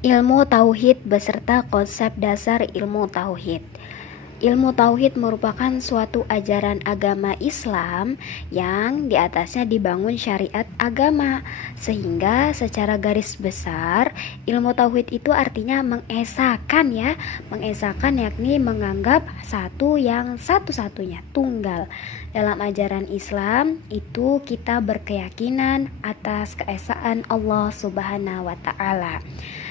Ilmu tauhid beserta konsep dasar ilmu tauhid. Ilmu tauhid merupakan suatu ajaran agama Islam yang di atasnya dibangun syariat agama, sehingga secara garis besar ilmu tauhid itu artinya mengesahkan ya, mengesahkan yakni menganggap satu yang satu-satunya, tunggal. Dalam ajaran Islam itu kita berkeyakinan atas keesaan Allah Subhanahu wa taala.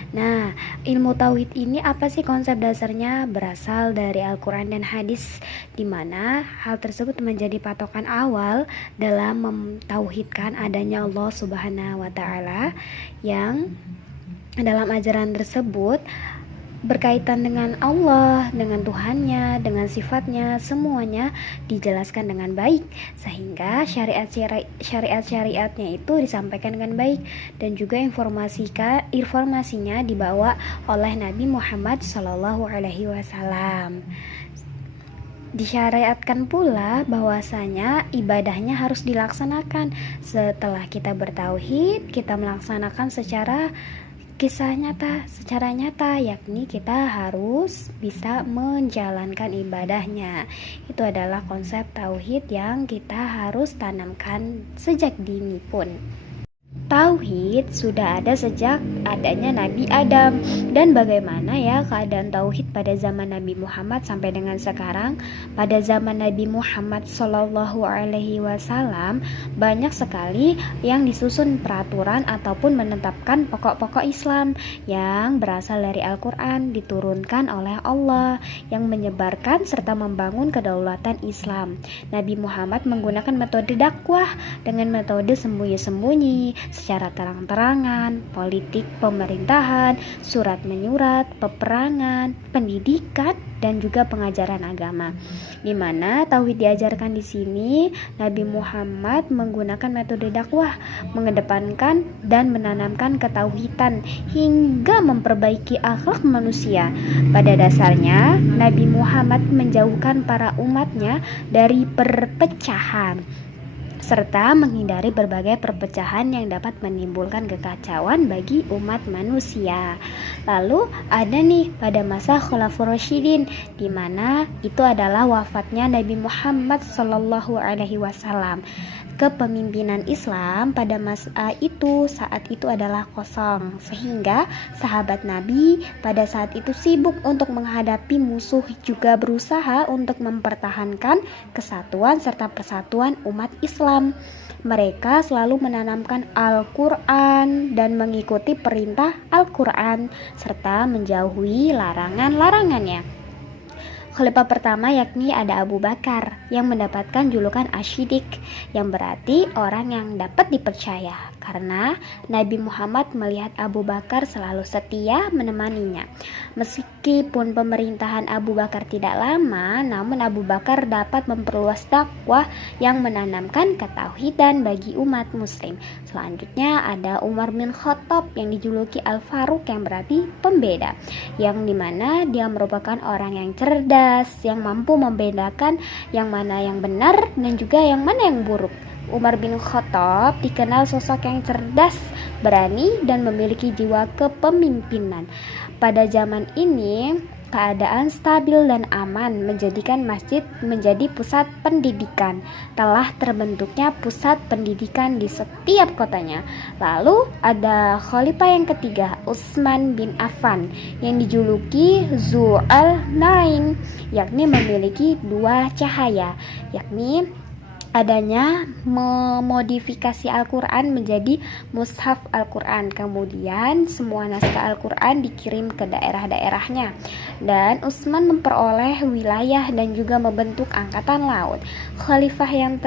Nah, ilmu tauhid ini apa sih konsep dasarnya? Berasal dari Al-Quran dan hadis, di mana hal tersebut menjadi patokan awal dalam mentauhidkan adanya Allah Subhanahu wa taala, yang dalam ajaran tersebut berkaitan dengan Allah, dengan Tuhannya, dengan sifatnya, semuanya dijelaskan dengan baik, sehingga syariat-syariatnya itu disampaikan dengan baik, dan juga informasinya dibawa oleh Nabi Muhammad SAW. Disyariatkan pula bahwasanya ibadahnya harus dilaksanakan setelah kita bertauhid, kita melaksanakan secara nyata, yakni kita harus bisa menjalankan ibadahnya. Itu adalah konsep tauhid yang kita harus tanamkan sejak dini pun. Tauhid sudah ada sejak adanya Nabi Adam. Dan bagaimana ya keadaan tauhid pada zaman Nabi Muhammad sampai dengan sekarang? Pada zaman Nabi Muhammad SAW banyak sekali yang disusun peraturan ataupun menetapkan pokok-pokok Islam yang berasal dari Al-Quran, diturunkan oleh Allah, yang menyebarkan serta membangun kedaulatan Islam. Nabi Muhammad menggunakan metode dakwah dengan metode sembunyi-sembunyi, secara terang-terangan, politik pemerintahan, surat menyurat, peperangan, pendidikan, dan juga pengajaran agama. Di mana tauhid diajarkan di sini, Nabi Muhammad menggunakan metode dakwah, mengedepankan dan menanamkan ketauhidan hingga memperbaiki akhlak manusia. Pada dasarnya, Nabi Muhammad menjauhkan para umatnya dari perpecahan serta menghindari berbagai perpecahan yang dapat menimbulkan kekacauan bagi umat manusia. Lalu ada nih pada masa Khulafaur Rasyidin, di mana itu adalah wafatnya Nabi Muhammad SAW. Kepemimpinan Islam pada masa itu saat itu adalah kosong, sehingga sahabat Nabi pada saat itu sibuk untuk menghadapi musuh, juga berusaha untuk mempertahankan kesatuan serta persatuan umat Islam. Mereka selalu menanamkan Al-Quran dan mengikuti perintah Al-Quran serta menjauhi larangan-larangannya. Khalifah pertama yakni ada Abu Bakar yang mendapatkan julukan Asy-Syiddiq, yang berarti orang yang dapat dipercaya, karena Nabi Muhammad melihat Abu Bakar selalu setia menemaninya. Meskipun pemerintahan Abu Bakar tidak lama, namun Abu Bakar dapat memperluas dakwah yang menanamkan ketauhidan bagi umat muslim. Selanjutnya ada Umar bin Khattab yang dijuluki Al-Faruq, yang berarti pembeda, yang dimana dia merupakan orang yang cerdas, yang mampu membedakan yang mana yang benar dan juga yang mana yang buruk. Umar bin Khattab dikenal sosok yang cerdas, berani, dan memiliki jiwa kepemimpinan. Pada zaman ini, keadaan stabil dan aman menjadikan masjid menjadi pusat pendidikan. Telah terbentuknya pusat pendidikan di setiap kotanya. Lalu ada khalifah yang ketiga, Utsman bin Affan, yang dijuluki Dzul-Nurain, yakni memiliki dua cahaya, yakni adanya memodifikasi Al-Quran menjadi mushaf Al-Quran. Kemudian semua naskah Al-Quran dikirim ke daerah-daerahnya, dan Utsman memperoleh wilayah dan juga membentuk angkatan laut. Khalifah yang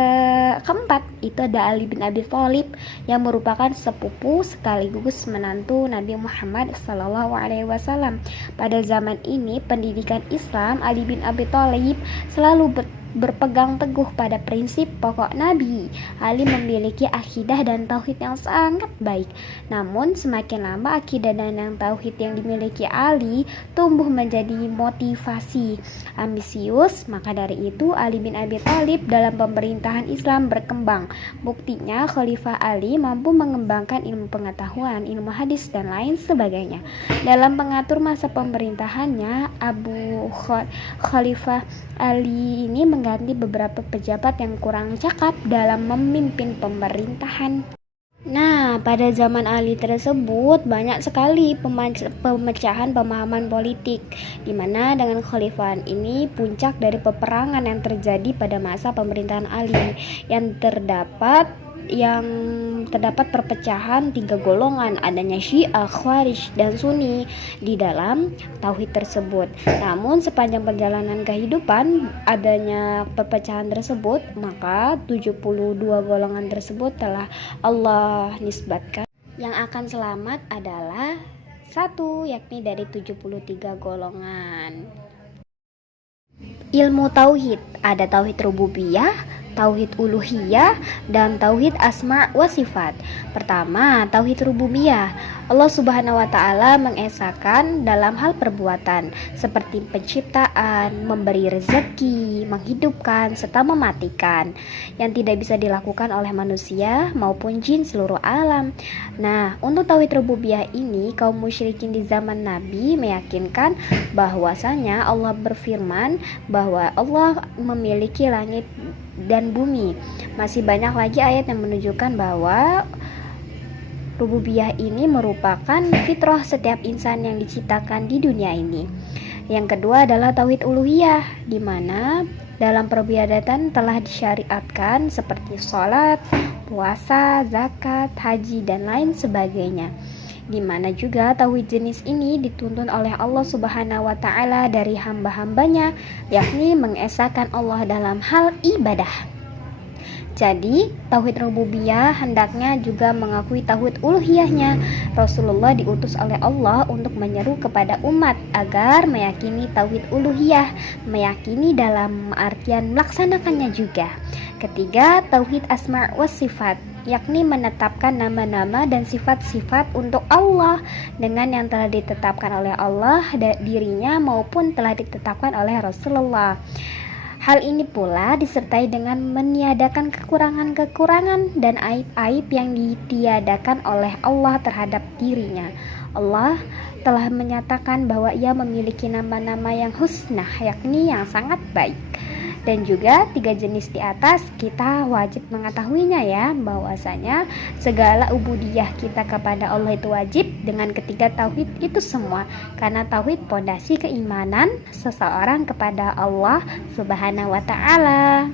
keempat itu ada Ali bin Abi Thalib, yang merupakan sepupu sekaligus menantu Nabi Muhammad SAW. Pada zaman ini pendidikan Islam, Ali bin Abi Thalib selalu berpegang teguh pada prinsip pokok Nabi. Ali memiliki akidah dan tauhid yang sangat baik. Namun semakin lama akidah dan tauhid yang dimiliki Ali tumbuh menjadi motivasi ambisius. Maka dari itu Ali bin Abi Thalib dalam pemerintahan Islam berkembang. Buktinya Khalifah Ali mampu mengembangkan ilmu pengetahuan, ilmu hadis dan lain sebagainya. Dalam mengatur masa pemerintahannya, Khalifah Ali ini mengganti beberapa pejabat yang kurang cakap dalam memimpin pemerintahan. Nah, pada zaman Ali tersebut banyak sekali pemecahan pemahaman politik, di mana dengan kekhalifahan ini puncak dari peperangan yang terjadi pada masa pemerintahan Ali yang terdapat perpecahan 3 golongan, adanya Syiah, Khawarij, dan Sunni di dalam tauhid tersebut. Namun sepanjang perjalanan kehidupan adanya perpecahan tersebut, maka 72 golongan tersebut telah Allah nisbatkan. Yang akan selamat adalah 1, yakni dari 73 golongan. Ilmu tauhid, ada tauhid rububiyah, tauhid uluhiyah, dan tauhid asma wa sifat. Pertama, tauhid rububiyah. Allah Subhanahu wa taala mengesahkan dalam hal perbuatan seperti penciptaan, memberi rezeki, menghidupkan serta mematikan yang tidak bisa dilakukan oleh manusia maupun jin seluruh alam. Nah, untuk tauhid rububiyah ini kaum musyrikin di zaman Nabi meyakinkan bahwasanya Allah berfirman bahwa Allah memiliki langit dan bumi. Masih banyak lagi ayat yang menunjukkan bahwa rububiyah ini merupakan fitrah setiap insan yang diciptakan di dunia ini. Yang kedua adalah tauhid uluhiyah, di mana dalam peribadatan telah disyariatkan seperti sholat, puasa, zakat, haji, dan lain sebagainya. Di mana juga tauhid jenis ini dituntun oleh Allah Subhanahu wa taala dari hamba-hambanya, yakni mengesahkan Allah dalam hal ibadah. Jadi, tauhid rububiyah hendaknya juga mengakui tauhid uluhiyahnya. Rasulullah diutus oleh Allah untuk menyeru kepada umat agar meyakini tauhid uluhiyah, meyakini dalam artian melaksanakannya juga. Ketiga, tauhid asma wa sifat, yakni menetapkan nama-nama dan sifat-sifat untuk Allah dengan yang telah ditetapkan oleh Allah dirinya maupun telah ditetapkan oleh Rasulullah. Hal ini pula disertai dengan meniadakan kekurangan-kekurangan dan aib-aib yang ditiadakan oleh Allah terhadap dirinya. Allah telah menyatakan bahwa Ia memiliki nama-nama yang husna, yakni yang sangat baik. Dan juga 3 jenis di atas kita wajib mengetahuinya ya, bahwasanya segala ubudiyah kita kepada Allah itu wajib dengan ketiga tauhid itu semua, karena tauhid pondasi keimanan seseorang kepada Allah Subhanahu wa taala.